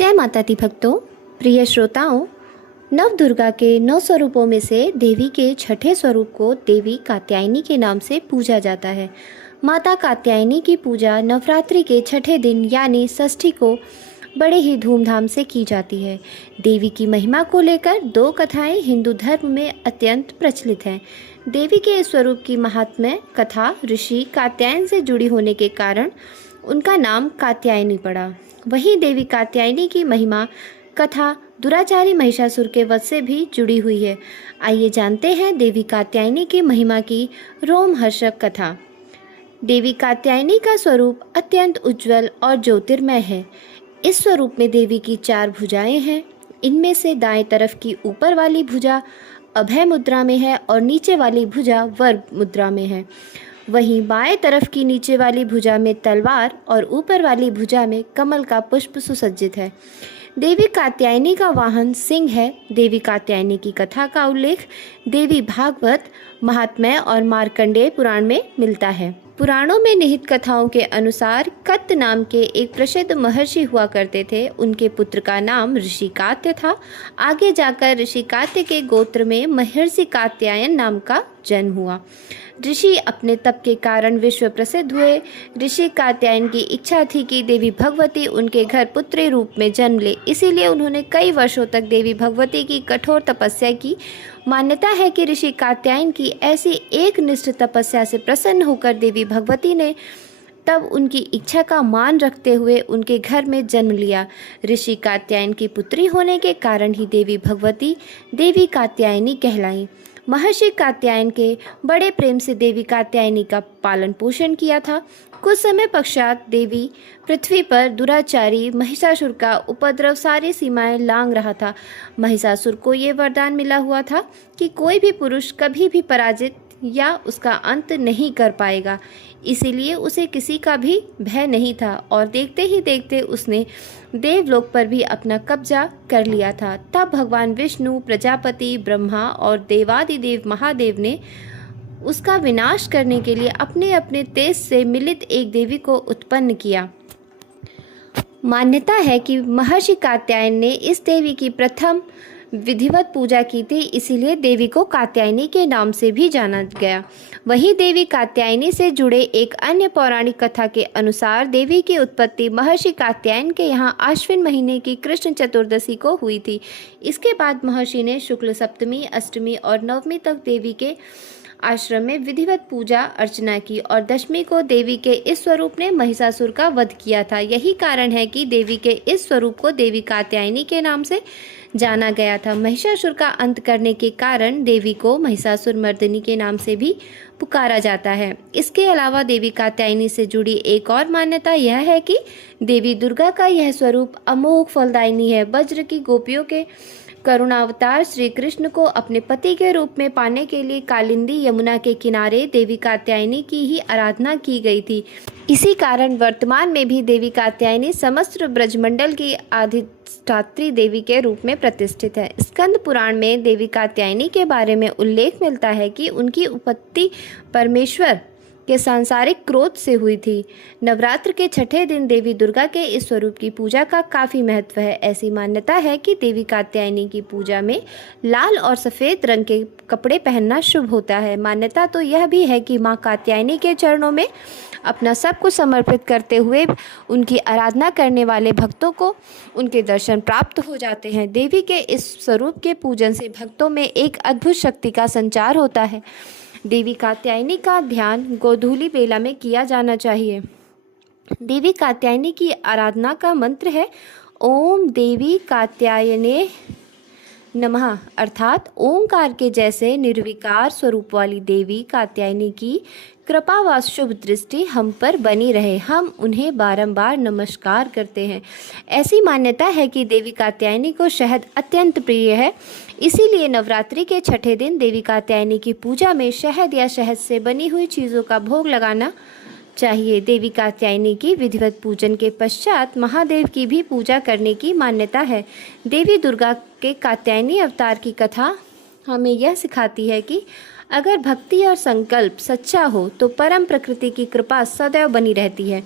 जय माता दी भक्तों। प्रिय श्रोताओं, नव दुर्गा के 9 स्वरूपों में से देवी के छठे स्वरूप को देवी कात्यायनी के नाम से पूजा जाता है। माता कात्यायनी की पूजा नवरात्रि के छठे दिन यानी षष्ठी को बड़े ही धूमधाम से की जाती है। देवी की महिमा को लेकर 2 कथाएं हिंदू धर्म में अत्यंत प्रचलित हैं। देवी के इस स्वरूप की महात्म्य कथा ऋषि कात्यायन से जुड़ी होने के कारण उनका नाम कात्यायनी पड़ा। वहीं देवी कात्यायनी की महिमा कथा दुराचारी महिषासुर के वध से भी जुड़ी हुई है। आइए जानते हैं देवी कात्यायनी की महिमा की रोमहर्षक कथा। देवी कात्यायनी का स्वरूप अत्यंत उज्जवल और ज्योतिर्मय है। इस स्वरूप में देवी की 4 भुजाएं हैं। इनमें से दाएं तरफ की ऊपर वाली भुजा अभय मुद्रा में है और नीचे वाली भुजा वर्ग मुद्रा में है। वहीं बाएं तरफ की नीचे वाली भुजा में तलवार और ऊपर वाली भुजा में कमल का पुष्प सुसज्जित है। देवी कात्यायनी का वाहन सिंह है। देवी कात्यायनी की कथा का उल्लेख देवी भागवत महात्म्य और मार्कंडेय पुराण में मिलता है। पुराणों में निहित कथाओं के अनुसार कत्त नाम के एक प्रसिद्ध महर्षि हुआ करते थे। उनके पुत्र का नाम ऋषि कात्य था। आगे जाकर ऋषि कात्य के गोत्र में महर्षि कात्यायन नाम का जन्म हुआ। ऋषि अपने तप के कारण विश्व प्रसिद्ध हुए। ऋषि कात्यायन की इच्छा थी कि देवी भगवती उनके घर पुत्री रूप में जन्म ले, इसीलिए उन्होंने कई वर्षों तक देवी भगवती की कठोर तपस्या की। मान्यता है कि ऋषि कात्यायन की ऐसी एक निष्ठ तपस्या से प्रसन्न होकर देवी भगवती ने तब उनकी इच्छा का मान रखते हुए उनके घर में जन्म लिया। ऋषि कात्यायन की पुत्री होने के कारण ही देवी भगवती देवी कात्यायनी कहलाई। महर्षि कात्यायन के बड़े प्रेम से देवी कात्यायनी का पालन पोषण किया था। कुछ समय पश्चात देवी पृथ्वी पर दुराचारी महिषासुर का उपद्रव सारी सीमाएं लांघ रहा था। महिषासुर को ये वरदान मिला हुआ था कि कोई भी पुरुष कभी भी पराजित या उसका अंत नहीं कर पाएगा, इसीलिए उसे किसी का भी भय नहीं था और देखते ही देखते उसने देवलोक पर भी अपना कब्जा कर लिया था। तब भगवान विष्णु, प्रजापति, ब्रह्मा और देवादिदेव महादेव ने उसका विनाश करने के लिए अपने अपने तेज से मिलित एक देवी को उत्पन्न किया। मान्यता है कि महर्षि कात्यायन ने इस देवी की प्रथम विधिवत पूजा की थी, इसीलिए देवी को कात्यायनी के नाम से भी जाना गया। वहीं देवी कात्यायनी से जुड़े एक अन्य पौराणिक कथा के अनुसार देवी की उत्पत्ति महर्षि कात्यायन के यहाँ आश्विन महीने की कृष्ण चतुर्दशी को हुई थी। इसके बाद महर्षि ने शुक्ल सप्तमी, अष्टमी और नवमी तक देवी के आश्रम में विधिवत पूजा अर्चना की और दशमी को देवी के इस स्वरूप ने महिषासुर का वध किया था। यही कारण है कि देवी के इस स्वरूप को देवी कात्यायनी के नाम से जाना गया था। महिषासुर का अंत करने के कारण देवी को महिषासुर मर्दिनी के नाम से भी पुकारा जाता है। इसके अलावा देवी कात्यायनी से जुड़ी एक और मान्यता यह है कि देवी दुर्गा का यह स्वरूप अमोघ फलदायिनी है। वज्र की गोपियों के करुणावतार श्री कृष्ण को अपने पति के रूप में पाने के लिए कालिंदी यमुना के किनारे देवी कात्यायनी की ही आराधना की गई थी। इसी कारण वर्तमान में भी देवी कात्यायनी समस्त ब्रजमंडल की अधिष्ठात्री देवी के रूप में प्रतिष्ठित है। स्कंद पुराण में देवी कात्यायनी के बारे में उल्लेख मिलता है कि उनकी उत्पत्ति परमेश्वर के सांसारिक क्रोध से हुई थी। नवरात्र के छठे दिन देवी दुर्गा के इस स्वरूप की पूजा का काफ़ी महत्व है। ऐसी मान्यता है कि देवी कात्यायनी की पूजा में लाल और सफ़ेद रंग के कपड़े पहनना शुभ होता है। मान्यता तो यह भी है कि माँ कात्यायनी के चरणों में अपना सब कुछ समर्पित करते हुए उनकी आराधना करने वाले भक्तों को उनके दर्शन प्राप्त हो जाते हैं। देवी के इस स्वरूप के पूजन से भक्तों में एक अद्भुत शक्ति का संचार होता है। देवी कात्यायनी का ध्यान गोधूली बेला में किया जाना चाहिए। देवी कात्यायनी की आराधना का मंत्र है ओम देवी कात्यायने नमः, अर्थात ओंकार के जैसे निर्विकार स्वरूप वाली देवी कात्यायनी की कृपा व शुभ दृष्टि हम पर बनी रहे। हम उन्हें बारंबार नमस्कार करते हैं। ऐसी मान्यता है कि देवी कात्यायनी को शहद अत्यंत प्रिय है, इसीलिए नवरात्रि के छठे दिन देवी कात्यायनी की पूजा में शहद या शहद से बनी हुई चीज़ों का भोग लगाना चाहिए। देवी कात्यायनी की विधिवत पूजन के पश्चात महादेव की भी पूजा करने की मान्यता है। देवी दुर्गा के कात्यायनी अवतार की कथा हमें यह सिखाती है कि अगर भक्ति और संकल्प सच्चा हो तो परम प्रकृति की कृपा सदैव बनी रहती है।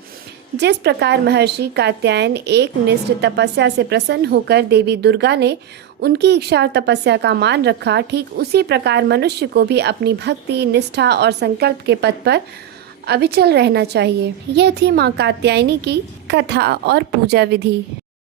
जिस प्रकार महर्षि कात्यायन एक निष्ठ तपस्या से प्रसन्न होकर देवी दुर्गा ने उनकी इच्छा और तपस्या का मान रखा, ठीक उसी प्रकार मनुष्य को भी अपनी भक्ति, निष्ठा और संकल्प के पथ पर अविचल रहना चाहिए। यह थी माँ कात्यायनी की कथा और पूजा विधि।